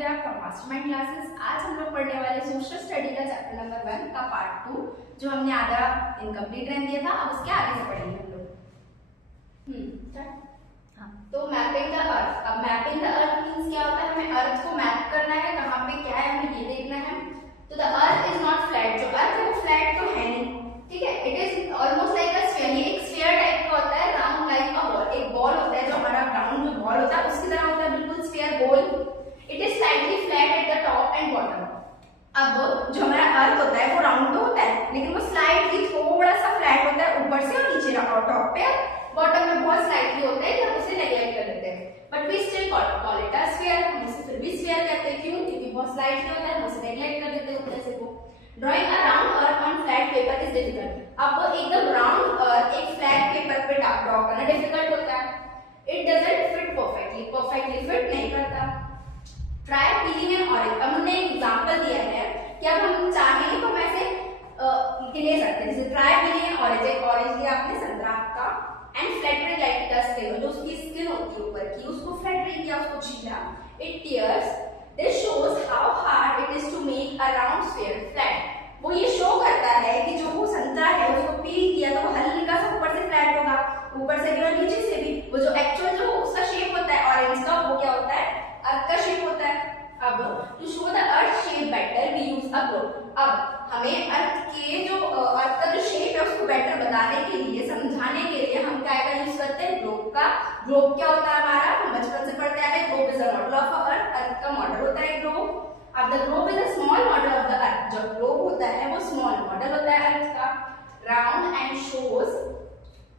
Divya from mastermind classes. आज हम लोग पढ़ने वाले सोशल स्टडी का चैप्टर नंबर 1 का पार्ट 2, जो हमने आधा इनकम्प्लीट रहने दिया था। अब उसके आगे से पढ़ेंगे हम लोग। हाँ, तो मैपिंग द अर्थ। अब मैपिंग द अर्थ मींस क्या होता है? हमें अर्थ को मैप करना है, कहाँ पे क्या है हमें ये देखना है। तो the earth is not flat. जो अर्थ है वो फ्लैट तो है नहीं, ठीक है। It is almost like a sphere. ये एक स्फीयर टाइप का होता है, राउंड लाइक अ बॉल। एक बॉल होता है जो हमारा राउंड जो बॉल होता है उसकी तरह होता है, बिल्कुल sphere goal. It is slightly flat at the top and bottom. अब जो हमारा अर्थ होता है वो राउंड तो होता है, लेकिन वो स्लाइटली थोड़ा सा फ्लैट होता है ऊपर से और नीचे टॉप पे, बॉटम में बहुत स्लाइटली होता है कि हम उसे नेग्लेक्ट कर देते हैं। But we still call it a sphere. हम उसे फिर भी स्फीयर कहते हैं। क्यों? क्योंकि बहुत स्लाइटली होता है, हम उसे नेग्लेक्ट कर देते हैं उस तरह से को। Drawing a round earth on flat paper is difficult. अब एकदम राउंड अर्थ एक फ्लैट पेपर पे ड्रॉ करना डिफिकल्ट होता है। It doesn't fit perfectly fit नहीं करता। Try peeling an orange. अब हमने एक एग्जांपल दिया है कि अब हम चाहें तो हम ऐसे ले सकते हैं। जैसे ट्राई पीलिंग एन ऑरेंज। एक ऑरेंज लिया आपने, संतरा का, and flattering like the skin. जो उसकी स्किन होती है ऊपर की, उसको फ्लैटरिंग किया, उसको छीला। It tears. This shows how hard it is to make a round sphere flat. वो ये शो करता है कि जो वो संतरा है उसको पील किया तो वो हल्का सा ऊपर से फ्लैट होगा, ऊपर से भी और नीचे से भी। वो जो एक्चुअल जो उसका शेप होता है ऑरेंज का, वो क्या होता है? अर्थ का शेप होता है। अब to show the earth shape better we use a globe. अब हमें अर्थ के जो अर्थ का जो शेप है उसको बेटर बताने के लिए, समझाने के लिए हम क्या का यूज करते हैं? ग्लोब का। ग्लोब क्या होता है हमारा? हम बचपन से पढ़ते आ रहे हैं, globe is a model of earth. Earth का मॉडल होता है ग्लोब। अब the globe is a small model of the earth. जो ग्लोब होता है वो स्मॉल मॉडल होता है अर्थ का। Round and shows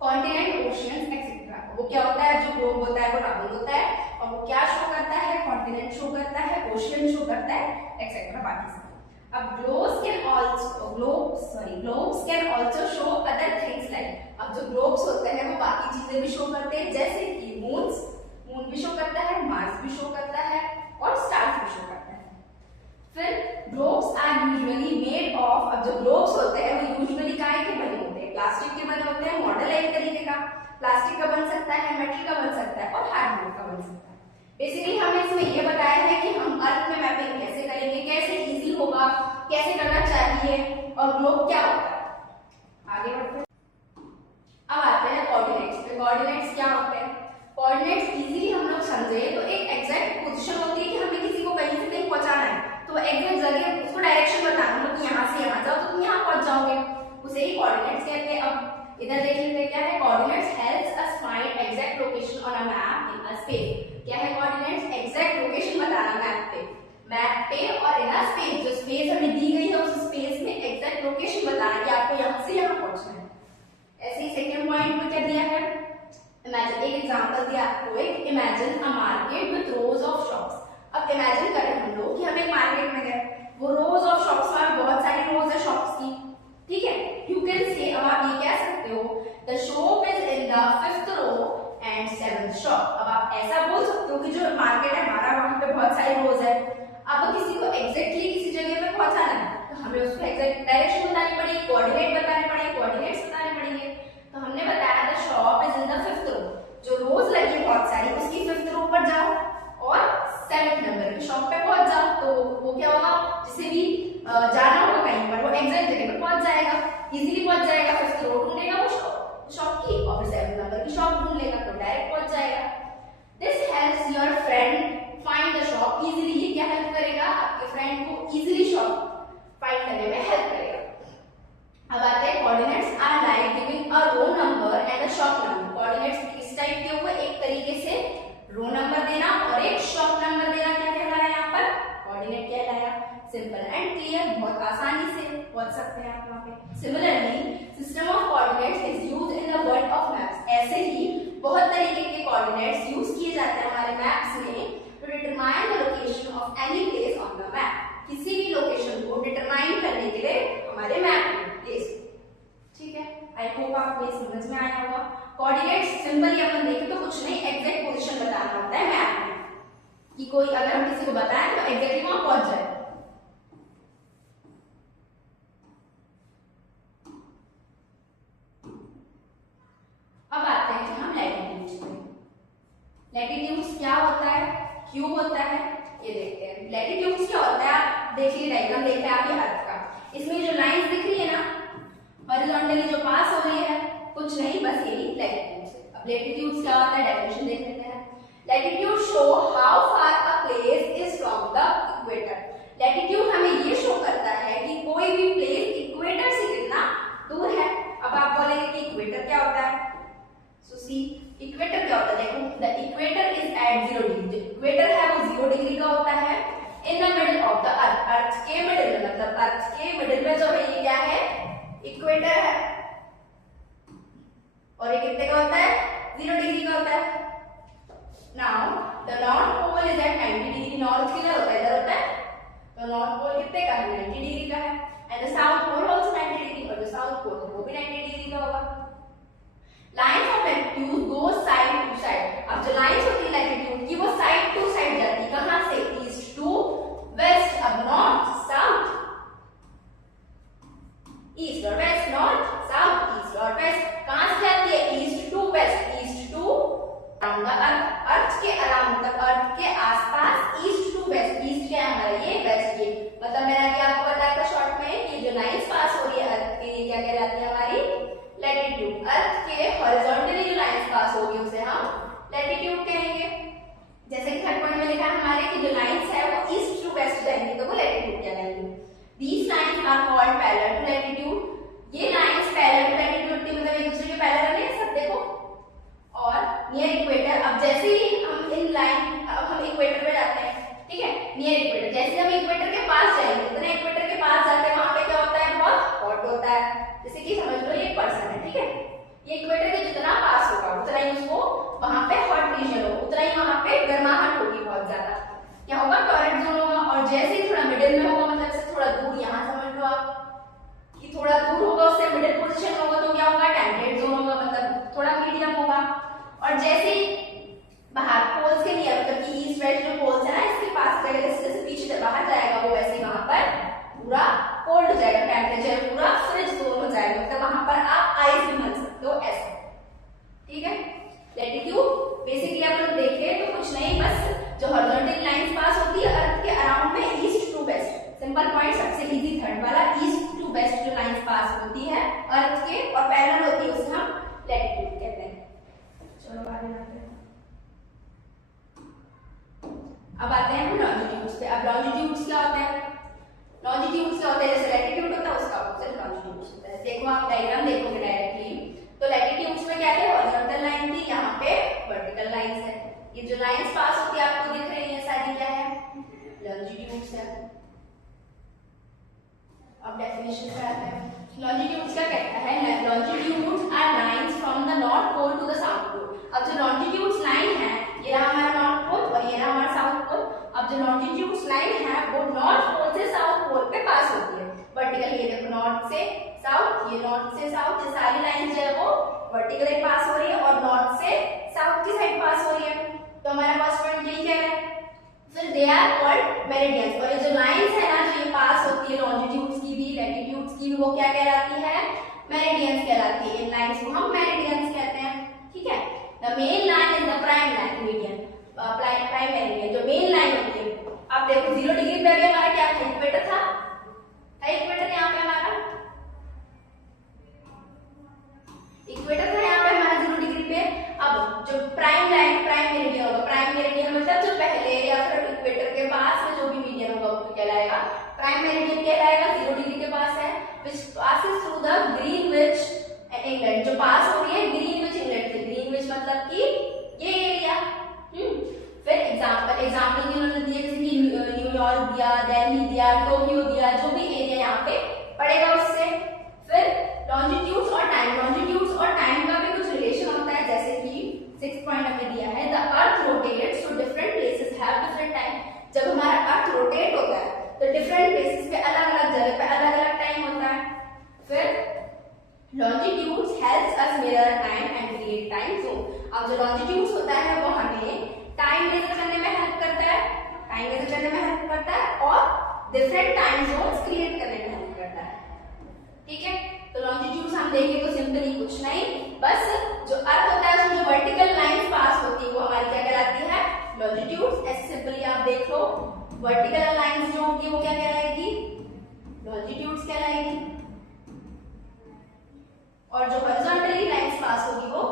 continent, oceans etcetera. वो क्या होता है? जो ग्लोब होता है वो राउंड होता है और वो क्या शो करता है? कॉन्टिनेंट शो करता है, ओशियन शो करता है, एक्सेट्रा बाकी सब। अब globes can also show other things like. अब जो ग्लोब्स होते हैं वो बाकी चीजें भी शो करते हैं, जैसे कि मून भी शो करता है, मार्स भी शो करता है और स्टार्स भी शो करता है। फिर globes are usually made of. अब जो ग्लोब्स होते हैं वो यूजुअली काहे के बने होते हैं? प्लास्टिक के बने होते हैं। मॉडल एक तरीके का प्लास्टिक का बन सकता है, मेटल का बन सकता है और हार्डवुड का बन सकता है। बेसिकली हमने इसमें ये बताया है कि हम अर्थ में मैपिंग कैसे करेंगे, कैसे इजी होगा, कैसे करना चाहिए और ग्लोब क्या होता है। आगे बढ़ते हैं। अब आते हैं कोऑर्डिनेट्स पे। कोऑर्डिनेट्स क्या होते हैं? कोऑर्डिनेट्स इजीली हम लोग समझे तो एक एग्जैक्ट पोजीशन होती है कि हमें किसी को कहीं से कहीं पहुंचाना है, तो एग्जैक्ट जगह उसको डायरेक्शन बताना, मतलब यहाँ से यहाँ जाओ तो तुम यहाँ पहुंच जाओगे, उसे ही कोऑर्डिनेट्स कहते हैं। अब इधर देख लेते हैं क्या है। Coordinates helps us find exact location on a map in a space. क्या है कोऑर्डिनेट्स? एग्जैक्ट लोकेशन बताना मैप पे और इन अ स्पेस। जो स्पेस हमें दी गई है उस स्पेस में एग्जैक्ट लोकेशन बताना कि आपको यहाँ से यहाँ पहुंचना है। ऐसे ही सेकंड पॉइंट में क्या दिया है? इमेजिन। एक एग्जांपल दिया आपको, एक imagine a market with rose of shops. अब इमेजिन करें हम लोग कि हम एक मार्केट में गए, वो रोज ऑफ शॉप्स में बहुत सारी रोज है शॉप्स की, ठीक है। यू कैन से, अब आप ये कह सकते हो the shop is in the 5th row and 7th shop. अब आप ऐसा बोल सकते हो कि जो मार्केट है हमारा वहां पे बहुत सारी रोज है। अब किसी को एग्जैक्टली किसी जगह पे पहुंचाना है तो हमें उसको एग्जैक्ट डायरेक्शन बतानी पड़ेगी, कोऑर्डिनेट बताने पड़ेंगे, कोऑर्डिनेट्स बताने पड़ेंगे। तो हमने बताया the shop is in the 5th रो। जो रोज लगी है बहुत सारी उसकी 5th रो पर जाओ और 7th नंबर की शॉप पे पहुंच जाओ। तो वो क्या होगा? जिसे भी जाना होगा कहीं पर वो एग्जैक्ट जगह पे पहुंच जाएगा, इजीली पहुंच जाएगा। 5th रो ढूंढेगा वो शॉप की और फिर 7th नंबर की शॉप ढूंढ लेगा तो डायरेक्ट पहुंच जाएगा। This helps your friend find the shop easily. ये क्या हेल्प करेगा? आपके फ्रेंड को इजीली शॉप फाइंड करने में हेल्प करेगा। अब आते हैं coordinates are like giving a row number and a shop number. Coordinates इस टाइप के हुए, एक तरीके से रो नंबर देना और एक शॉप नंबर देना। क्या कहलाया यहाँ पर? कोऑर्डिनेट कहलाया। सिंपल एंड क्लियर, बहुत आसानी से पहुंच सकते हैं आप वहां पे। Similarly system of coordinates is used in the world of maps. ऐसे ही बहुत तरीके के कोऑर्डिनेट्स यूज किए जाते हैं हमारे मैप्स में to determine the location of any place on the map. किसी भी लोकेशन को डिटरमाइन करने के लिए हमारे मैप में प्लेस, ठीक है। आई होप आपको ये समझ में आया होगा। कोऑर्डिनेट्स सिंपली अपन देखें तो कुछ नहीं, एग्जैक्ट पोजीशन बताना होता है मैप में, कि कोई अगर हम किसी को बताएं तो एग्जैक्टली वहां पहुंच जाए। अब आते हैं हम लैटिट्यूड्स पे। लैटिट्यूड्स क्या होता है, क्यों होता है, ये देखते हैं। लैटिट्यूड्स क्या होता है, आप देखिए डायग्राम देखिए आप ये अर्थ का, इसमें जो लाइंस दिख रही है ना हॉरिजॉन्टली जो पास हो रही है, कुछ नहीं बस यही लैटिट्यूड्स है। अब लैटिट्यूड्स क्या होता है डेफिनेशन देख लेते हैं। Latitude show how far a place is from the equator. Latitude हमें ये शो करता है कि कोई भी प्लेस इक्वेटर से कितना दूर है। अब आप बोलेंगे कि इक्वेटर क्या होता है, सो सी इक्वेटर क्या होता है, देखो the equator is at 0 degree, जो इक्वेटर है वो 0 डिग्री का होता है in the middle of the earth, earth के मिडिल में, मतलब अर्थ के मिडिल में जो है ये क्या है इक्वेटर है, और ये कितने का होता है 0 डिग्री का होता है। Now the north pole is at 90 degree, north किधर होता है इधर होता है, तो नॉर्थ पोल कितने का है 90 डिग्री का है, and the south pole also 90 degree, और जो साउथ पोल है वो भी 90 डिग्री का होगा। Lines of latitude go side to side. अब जो लाइंस होती है लैटिट्यूड की वो साइड टू साइड जाती है, कहां से, ईस्ट टू वेस्ट। अब नॉर्थ साउथ, ईस्ट और वेस्ट, नॉर्थ साउथ ईस्ट और वेस्ट, कहां से जाती है east to west, east to around the earth, earth के अराउंड तक, अर्थ के आसपास, ईस्ट टू वेस्ट, ईस्ट क्या है हमारा ये, वेस्ट ये, मतलब मैंने अभी आपको बताया था शॉर्ट में कि जो लाइंस पास हो रही है अर्थ के ये क्या कहलाती है हमारी लैटिट्यूड। अर्थ के हॉरिजॉन्टली जो लाइंस पास होगी उसे हम लैटिट्यूड कहेंगे। जैसे कि थर्ड पॉइंट में लिखा है हमारे कि जो लाइंस है वो ईस्ट टू वेस्ट जाएंगी तो वो लैटिट्यूड कहलाएंगी। These lines are called parallel to latitude. ये लाइंस पैरेलल टू लैटिट्यूड की मतलब एक दूसरे के पैरेलल है, सब देखो, और नियर इक्वेटर। अब जैसे ही हम इन लाइन, अब हम इक्वेटर पे जाते हैं, ठीक है, नियर इक्वेटर, जैसे हम इक्वेटर के पास जाएंगे, जितने इक्वेटर के पास जाते हैं वहां पे क्या होता है, बहुत हॉट होता है। जैसे कि समझ लो ये एक पर्सन है, ठीक है, ये इक्वेटर के जितना पास होगा उतना ही उसको वहां पे हॉट रीजन होगा, उतना ही वहां पे गर्माहट होगी बहुत ज्यादा, क्या होगा टॉररेट जोन होगा। और जैसे ही थोड़ा मिडिल में होगा, मतलब से थोड़ा दूर, यहाँ समझ लो आप कि थोड़ा दूर होगा उससे मिडिल पोजीशन होगा तो क्या होगा टेम्परेट जोन होगा, मतलब थोड़ा मीडियम होगा। और जैसे बाहर पोल्स के नियर, मतलब कि ईस्ट वेस्ट जो पोल्स है ना इसके पास जाएगा, जैसे पीछे बाहर जाएगा वो वैसे ही वहां पर पूरा कोल्ड हो जाएगा, टेम्परेचर पूरा फ्रिज जोन हो जाएगा, मतलब वहां पर आप आइस भी बन सकते हो ऐसा, ठीक है। लैटिट्यूड बेसिकली आप लोग देखें तो कुछ नहीं, बस जो हॉरिजॉन्टल लाइंस पास होती है अर्थ के अराउंड में east to west, simple point सबसे इजी थर्ड वाला, ईस्ट टू वेस्ट जो लाइंस पास होती है अर्थ के और पैरेलल होती है उसे हम लैटिट्यूड कहते हैं। चलो आगे बढ़ते हैं। अब आते हैं हम लॉन्जिट्यूड्स पे। अब लॉन्जिट्यूड्स क्या होते हैं, लॉन्जिट्यूड्स क्या होते हैं, जैसे लैटिट्यूड होता है उसका ऑपोजिट लॉन्जिट्यूड्स होता है। देखो आप डायग्राम देखोगे डायरेक्टली तो लैटिट्यूड्स में क्या थे, हॉरिजॉन्टल लाइन थी, यहाँ पे वर्टिकल लाइंस है, ये जो लाइंस पास होती है आपको दिख रही है सारी क्या है लॉन्जिट्यूड्स है। अब डेफिनेशन पे आते हैं। लॉन्जिट्यूड्स क्या कहता है, longitudes are lines from the north pole to the south pole. अब जो लॉन्जिट्यूड्स लाइन है ये रहा हमारा नॉर्थ पोल और ये रहा हमारा साउथ पोल। अब जो लॉन्जिट्यूड्स लाइन है वो नॉर्थ पोल से साउथ पोल पे पास होती है वर्टिकल, ये देखो नॉर्थ से साउथ, ये नॉर्थ से साउथ, ये सारी लाइन जो है वो वर्टिकली पास हो रही है और नॉर्थ से साउथ की साइड पास हो रही है। तो हमारा फर्स्ट पॉइंट यही कह रहा है, फिर दे आर कॉल्ड मेरिडियंस। और ये जो लाइंस है ना जो ये पास होती है लॉन्जिट्यूड्स की भी लैटिट्यूड्स की भी, वो क्या कहलाती है मेरिडियंस कहलाती है। इन लाइंस को हम मेरिडियंस कहते हैं, ठीक है। The main line is the prime line meridian, prime meridian जो मेन लाइन होती है। अब देखो 0 डिग्री पे अभी हमारा क्या था, इक्वेटर था, इक्वेटर यहाँ पे हमारा इक्वेटर था, यहाँ पे हमारा 0 डिग्री पे। अब जो प्राइम लाइन प्राइम मेरिडियन होगा, प्राइम मेरिडियन मतलब जो पहले या फिर इक्वेटर के पास में जो भी मीडियन होगा वो कहलाएगा प्राइम मेरिडियन कहलाएगा। 0 डिग्री के पास है, which passes through the Greenwich England, जो पास हो रही है ग्रीनविच इंग्लैंड से। ग्रीनविच मतलब कि ये एरिया। फिर एग्जांपल की उन्होंने दिए, जैसे कि न्यूयॉर्क दिया, दिल्ली दिया, टोक्यो दिया, जो भी एरिया यहाँ पे पड़ेगा उससे। फिर लॉन्जिट्यूड्स और टाइम, लॉन्जिट्यूड्स और टाइम का भी कुछ रिलेशन होता है, जैसे कि 6 पॉइंट हमें दिया है, the earth rotates to different places have different time. जब हमारा अर्थ रोटेट होता है तो डिफरेंट प्लेसेस पे अलग अलग जगह पे अलग अलग टाइम होता है। फिर longitudes helps us mirror time and create time zone। अब जो longitudes होता है वो हमें टाइम मेजर करने में हेल्प करता है, टाइम मेजर करने में हेल्प करता है और डिफरेंट टाइम जोन्स क्रिएट करने में हेल्प करता है, ठीक है। तो longitudes हम देखें तो सिंपली कुछ नहीं, बस जो अर्थ होता है उसमें जो वर्टिकल लाइंस पास होती है वो हमारी क्या कहलाती है longitudes। ऐसे सिंपली आप देख लो वर्टिकल लाइंस जो होगी वो क्या कहलाएगी, लॉन्जिट्यूड्स कहलाएगी, और जो हॉरिजॉन्टली लाइंस पास होगी वो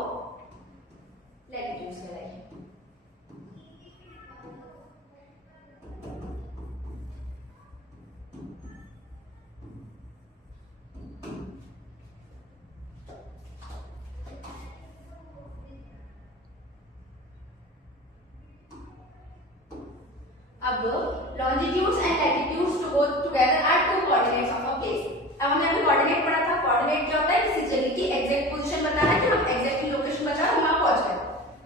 लैटिट्यूड्स कहलाएगी। अब longitudes and latitudes to go together are two coordinates of a place। अब हमने अभी कोऑर्डिनेट पढ़ा था। कोऑर्डिनेट क्या होता है, किसी जगह की एग्जैक्ट पोजीशन बताना है कि हम एग्जैक्टली लोकेशन पर जाओ, वहां पहुंच गए।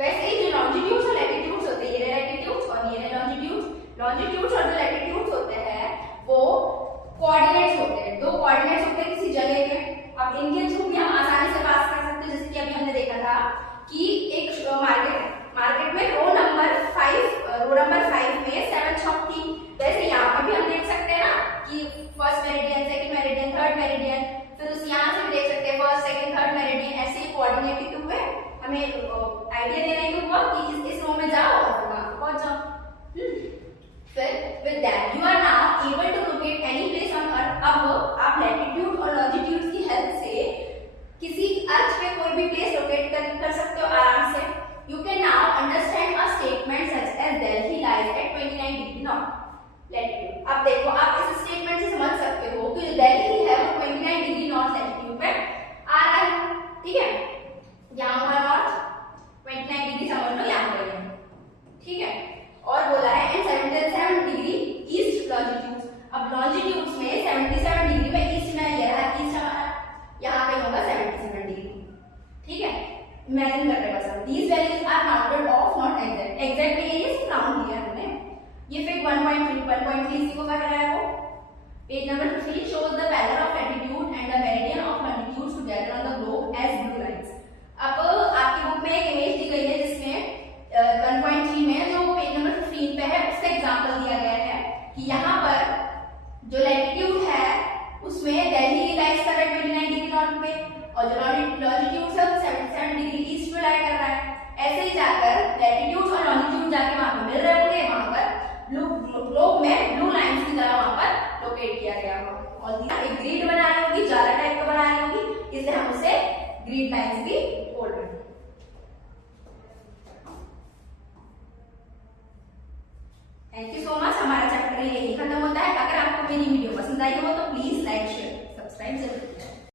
वैसे ही जो लॉन्जिट्यूड्स और लैटिट्यूड्स होते हैं, ये लैटिट्यूड्स और ये लॉन्जिट्यूड्स। लॉन्जिट्यूड्स और जो लैटिट्यूड्स होते हैं वो कोऑर्डिनेट्स होते हैं, दो कोऑर्डिनेट्स होते हैं किसी जगह के। अब इनके थ्रू भी हम आसानी से पास कर सकते हैं। जैसे कि अभी हमने देखा था कि एक मार्केट में रो नंबर 5 में 7 छॉप थी। वैसे यहाँ पे भी हम देख सकते हैं ना कि first meridian, second meridian, third meridian, फिर उस यहाँ से भी देख सकते हैं फर्स्ट, सेकंड, थर्ड मेरिडियन। ऐसे ही कोऑर्डिनेट के थ्रू हमें आइडिया देने के हुआ कि इस रो में जाओ और फिर वहां पहुंच जाओ। फिर with that you are now able to locate any place on earth. अब आप लैटिट्यूड और लॉन्जिट्यूड की हेल्प से किसी अर्थ पे कोई भी प्लेस लोकेट कर सकते हो आराम से। You can now understand a statement such as Delhi lies at 29 degree north latitude। अब देखो आप इस स्टेटमेंट से समझ सकते हो कि दिल्ली है वो 29 डिग्री नॉर्थ लैटिट्यूड पे आ रहा है, ठीक है। यहाँ हुआ नॉर्थ, 29 डिग्री समझ लो यहाँ पर, ठीक है। और बोला है एंड 77 डिग्री ईस्ट लॉन्जिट्यूड। अब लॉन्जिट्यूड्स में 77 डिग्री में ईस्ट में ये रहा, ईस्ट हमारा यहाँ पे होगा 77 डिग्री, ठीक है। इमेजिन कर रहे हैं बस। These values are rounded off, not exact। exact नहीं है, ये राउंड लिया हमने। ये फिर 1.3 को क्या कर रहा है वो। Page number 3 shows the parallel of latitude and the meridian of longitude together on the globe as blue lines। अब आपकी बुक में एक इमेज दी गई है जिसमें 1.3 में जो पेज नंबर 15 पे है उसका एग्जांपल दिया गया है कि यहाँ पर जो लैटिट्यूड है उसमें दिल्ली लाइज कर रहा है 29 डिग्री नॉर्थ पे, और जो लॉन्जिट्यूड है 77 डिग्री ईस्ट में लाई कर रहा है। ऐसे ही जाकर लैटिट्यूड और लॉन्जिट्यूड जाके वहां पर मिल रहे होंगे, वहां पर ग्लोब में ब्लू लाइंस की तरह वहां पर लोकेट किया गया होगा। और एक ग्रिड बनानी होगी, जाला टाइप का बनानी होगी, इसलिए हम उसे ग्रिड लाइंस भी बोल रहे हैं।